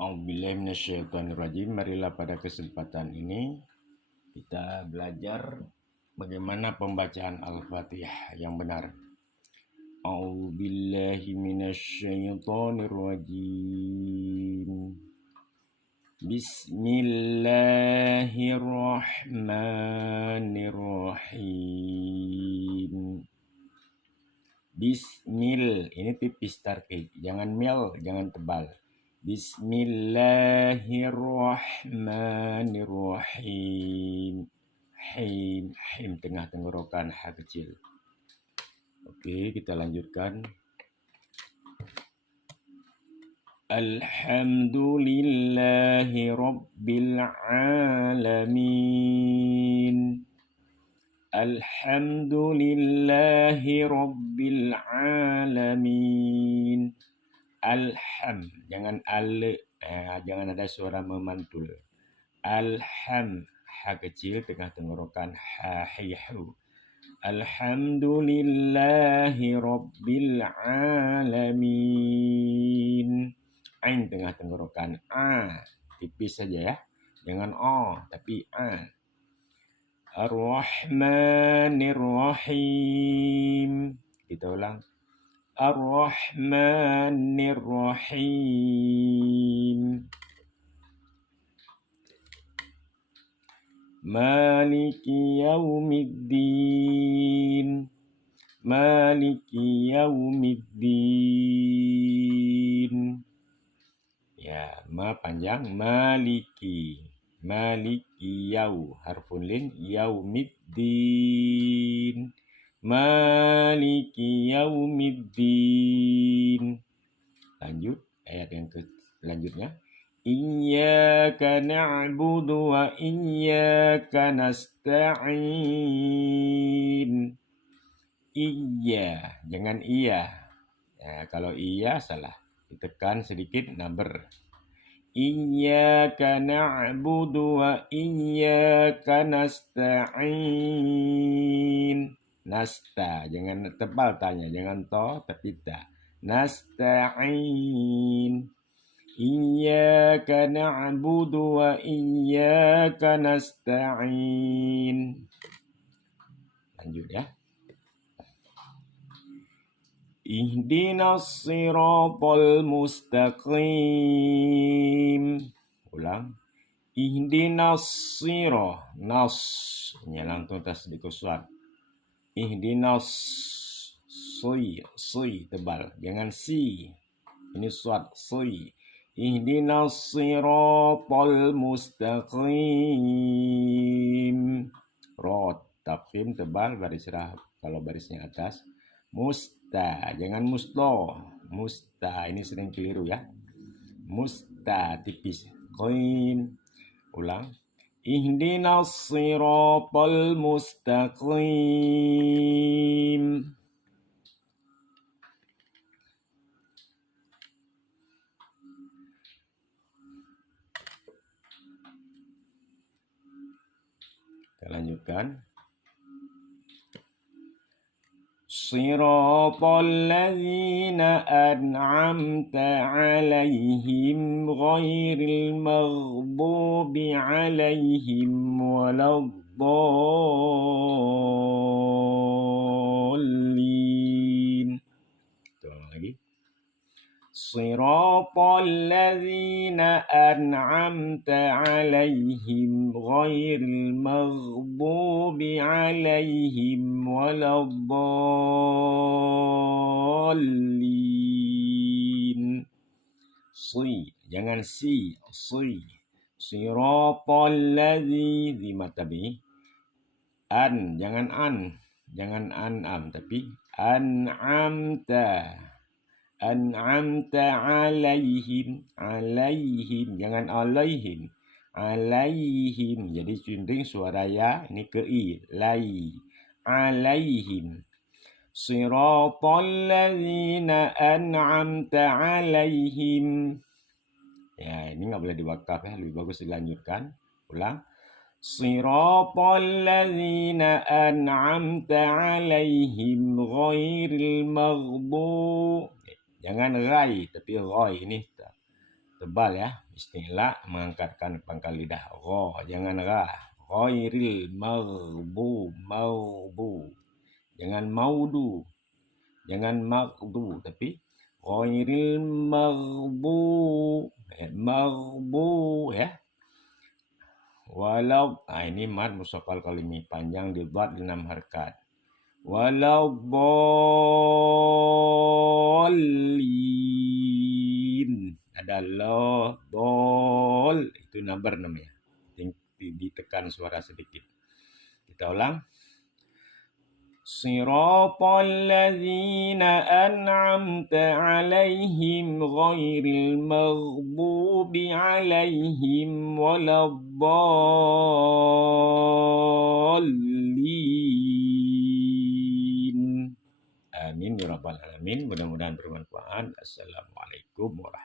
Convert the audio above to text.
A'udzubillahi minasyaitonirrajim. Marilah pada kesempatan ini kita belajar bagaimana pembacaan Al-Fatihah yang benar. A'udzubillahi minasyaitonirrajim. Bismillahirrahmanirrahim. Bismil, ini tipis tarkib, jangan mil, jangan tebal. Bismillahirrahmanirrahim. Him tengah tenggorokan ha kecil. Oke, kita lanjutkan. Alhamdulillahi rabbil alamin. Alhamdulillahi rabbil alamin. Alham, jangan jangan ada suara memantul. Alham, ha kecil tengah tenggorokan ha hihu. Alhamdulillahi rabbil alamin. Ain tengah tenggorokan tipis saja ya, jangan tapi Ar-Rahmanir-Rahim. Kita ulang. Ar-Rahmanir-Rahim. Maliki yaumiddin. Maliki yaumiddin. Ya, ma panjang. Maliki. Maliki yau. Harfun lin. Yaumiddin. Maliki yaumiddin. Lanjut ayat yang selanjutnya. Iyyaka na'budu wa iyyaka nasta'in. Iya, jangan iya. Nah, kalau iya salah. Ditekan sedikit naber. Iyyaka na'budu wa iyyaka nasta'in. Nasta, jangan tebal tanya, jangan to tapi ta. Nasta'in. Iyyaka na'budu wa iyyaka nasta'in. Lanjut ya. Ihdinas siratal mustaqim. Ulang. Ihdinas sirah. Nas. Ini langsung tas dikusuat. Ihdinas. Sui tebal. Jangan si. Ini suat. Sui. Ihdinas siratal mustaqim. Rot. Tafkhim tebal baris rah. Kalau barisnya atas. Musta, jangan musto. Musta, ini sering keliru ya. Musta, tipis. Qim. Ulang. Ihdinas siratal mustaqim. Kita lanjutkan. Siratal ladzina an'amta 'alaihim ghairil maghdubi 'alaihim waladdallin. Tolong lagi. Siratal ladzina an'amta 'alaihim ghairil maghdubi 'alaihim waladdallin. Si, jangan si, si. Siratal ladzi di matabi. Jangan jangan an'am tapi an'amta. An'amta 'alaihim, jangan alaihim. Alaihim, jadi cunding suara ya ini ke i, lai. Alaihim. Siratal ladzina an'amta 'alaihim. Ya, ini nggak boleh diwakaf ya, lebih bagus dilanjutkan. Ulang. Siratal ladzina an'amta 'alaihim ghairil maghdubi. Jangan rai tapi ghai ini. tebal ya. Istilah mengangkatkan pangkal lidah. Ro, jangan ra. Ghairil maghdubi. Jangan maudu. Jangan maghdu, tapi ghairil maghdu ya. Walau ini mad mushafal kalimi panjang dibuat 6 harkat. Walau bolin ada lo bol itu number namanya. Ditekan suara sedikit. Kita ulang. Siratal ladzina an'amta 'alaihim ghairil maghdubi 'alaihim waladdallin. Amin ya rabbal alamin. Mudah-mudahan bermanfaat. Assalamualaikum warahmatullahi wabarakatuh.